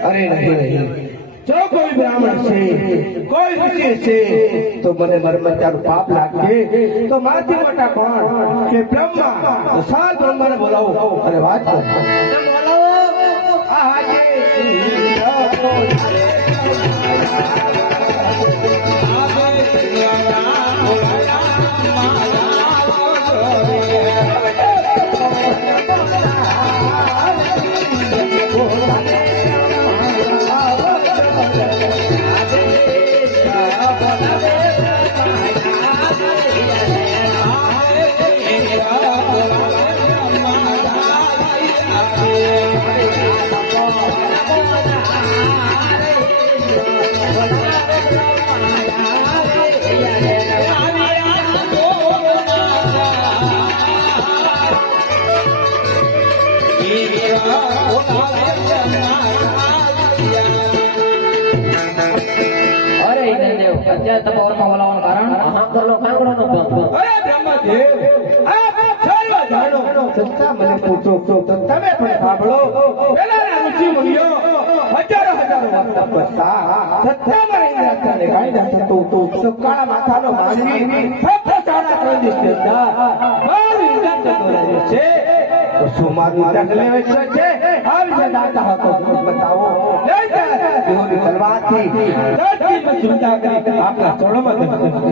अरे नहीं जो कोई ब्राह्मण से कोई ऋषि से तो મને મરમત્યાનું પાપ લાગે તો માથી મોટા કોણ કે બ્રહ્મા તો સાલ બ્રહ્માને બોલાવો અને વાત કરો બોલાવો આજે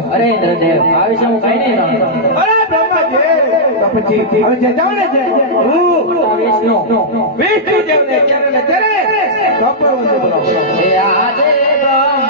અરે ઇન્દ્રદેવ આ વિશે હું કઈ નહીં અરે બ્રહ્માદેવ તો પછી હવે જે જાણે છે વિષ્ણુ દેવને ત્યારે તપો બોલાવો એ આજે બ્રહ્મા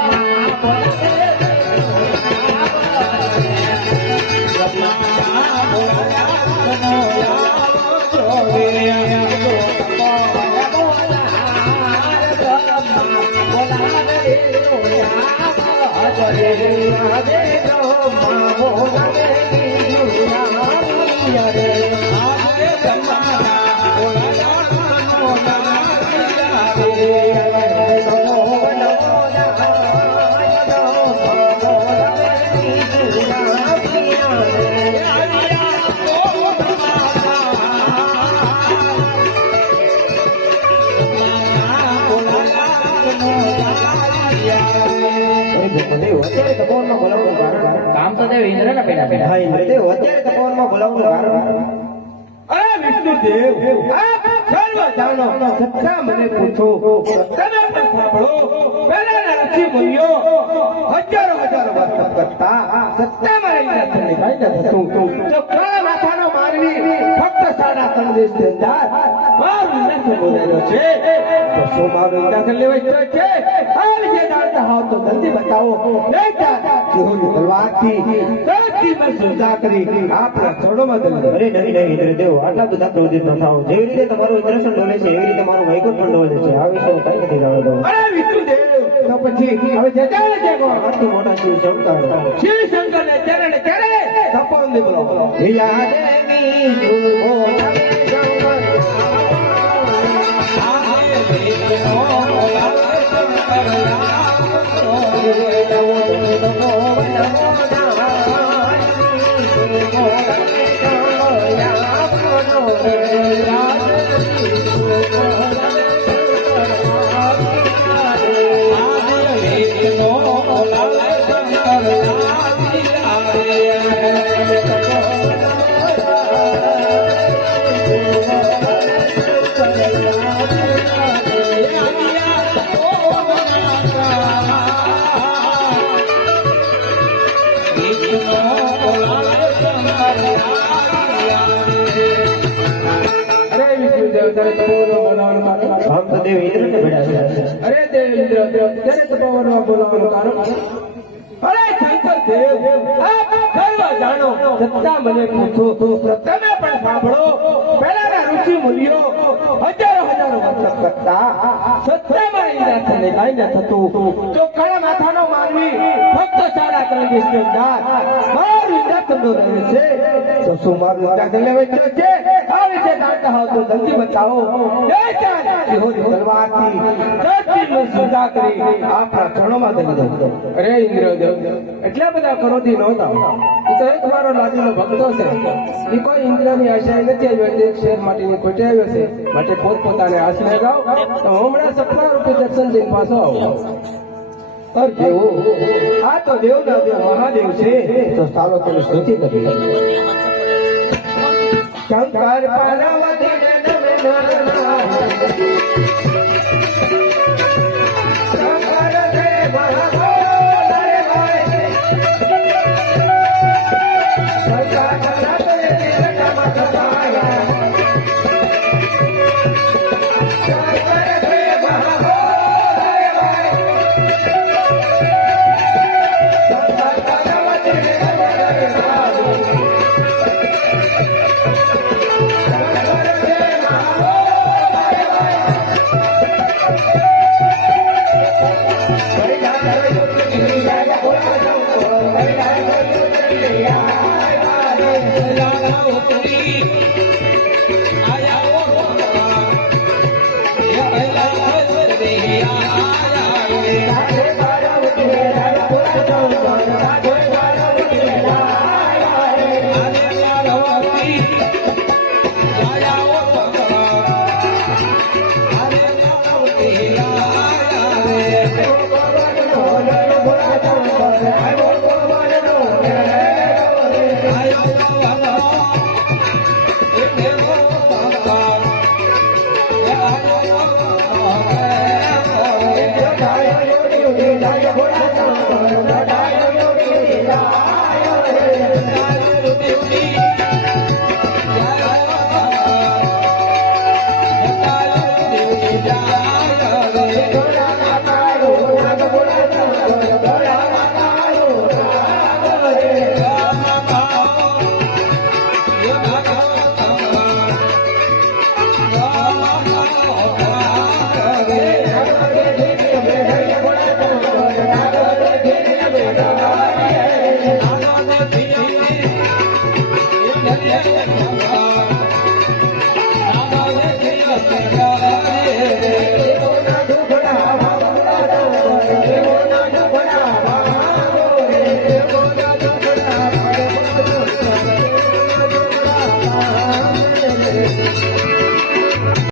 કામ તો દેવ ઇન્દ્રના પેલા પેલા અરે વિષ્ણુદેવ આપ સર્વ જાણો છતાં મને પૂછો તમે પણ સાંભળો પહેલાના ઋષિ મુનિઓ હજારો વર્ષ કરતા છતાં મારા ઇન્દ્રને કાંઈ ન થતું તો કાળા માથાનો માનવી ફક્ત 3.5 દિવસની અંદર મારું ઇન્દ્ર બોલાયો છે તો શું મારું ઇન્દ્ર લેવાય છે આ વિશે જાણતા હોવ તો જલ્દી બતાવો નહીં જીવની તલવારથી ધરતી પર સુજા કરી આપણા ચરણોમાં દંડ અરે નહીં ઇન્દ્રદેવ આટલા બધા ક્રોધિત ન થાઓ જેવી રીતે તમારું ઇન્દ્રસન ડોલે છે એવી રીતે મારું વૈકુંઠ પણ ડોલે છે આ વિશે હું કઈ નથી જાણતો અરે વિષ્ણુદેવ તો પછી હવે જે જાણે છે કોણ આટલું મોટા શિવ શંકર શિવ શંકરને ચરણે ચડે તપોવન દે બોલો યાદેવી ધ્રુવો हम तो देव इंद्र ने बढ़ाया અરે દેવ ઇન્દ્ર ત્યારે તપોવનમાં બોલાવવાનું કારણ અરે શંકર દેવ આપ સર્વ જાણો છતાં મને પૂછો તમે પણ સાંભળો પહેલાના ઋષિ મુનિઓ હજારો વર્ષ કરતા છતાં મારા ઇન્દ્રને કાંઈ ન થતું તો કાળા માથાનો માનવી ફક્ત 3.5 દિવસની અંદર મારું ઇન્દ્ર ચંદો રહે છે તો શું મારું ઇન્દ્ર લેવાય છે આ વિશે જાણતા હોવ તો જલ્દી બતાવો જીહોની તલવારથી ધરતીને સુજા કરી આપણા ચરણોમાં દંડ દો અરે ઇન્દ્રદેવ એટલા બધા કરોધી નહોતા એ તો એક મારો લાડીનો ભક્તો છે એ કોઈ ઇન્દ્રની આશાએ નથી આવ્યો તે એક શેર માટેની ખોટે આવ્યો છે માટે પોતપોતાને આશરે જાઓ તો હમણાં સપના રૂપે દર્શન જઈને પાછો આવો અરે દેવો આ તો દેવના દેવ મહાદેવ છે તો ચાલો તેની સ્તુતિ કરીએ શંકર પાર્વતી Oh